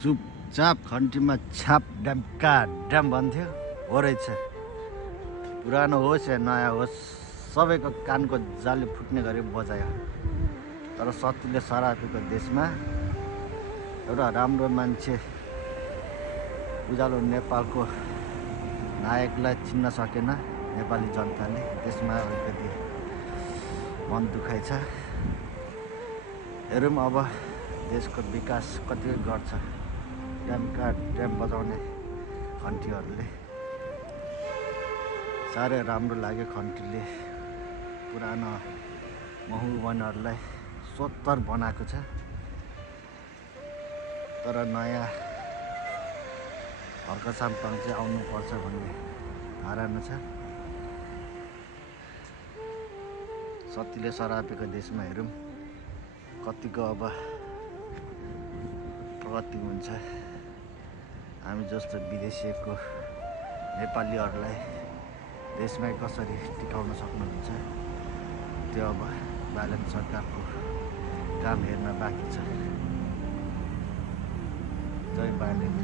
चुपचाप खन्तीमा छाप ड्याम्का ड्याम भन्थ्यो हो रहेछ। पुरानो होस् या नयाँ होस् सबैको कानको जाली फुट्ने गरी बजायो। तर शत्रुले सरापेको देशमा एउटा राम्रो मान्छे उज्यालो नेपालको नायकलाई चिन्न सकेन नेपाली जनताले। त्यसमा अलिकति मन दुखाइ छ। हेरौँ अब देशको विकास कति गर्छ ड्यामका ड्याम बजाउने खन्तीहरूले। साह्रै राम्रो लाग्यो खन्तीले पुरानो महलवनहरूलाई सोत्तर बनाएको छ। तर नयाँ हर्क साम्पाङ चाहिँ आउनुपर्छ भन्ने धारणा छ। शक्तिले सरापेको देशमा हेरौँ कतिको अब प्रगति हुन्छ। हामी जस्तो विदेशीको नेपालीहरूलाई देशमै कसरी टिकाउन सक्नुहुन्छ त्यो अब बालन सरकारको काम हेर्न बाँकी छ। जय बालेन।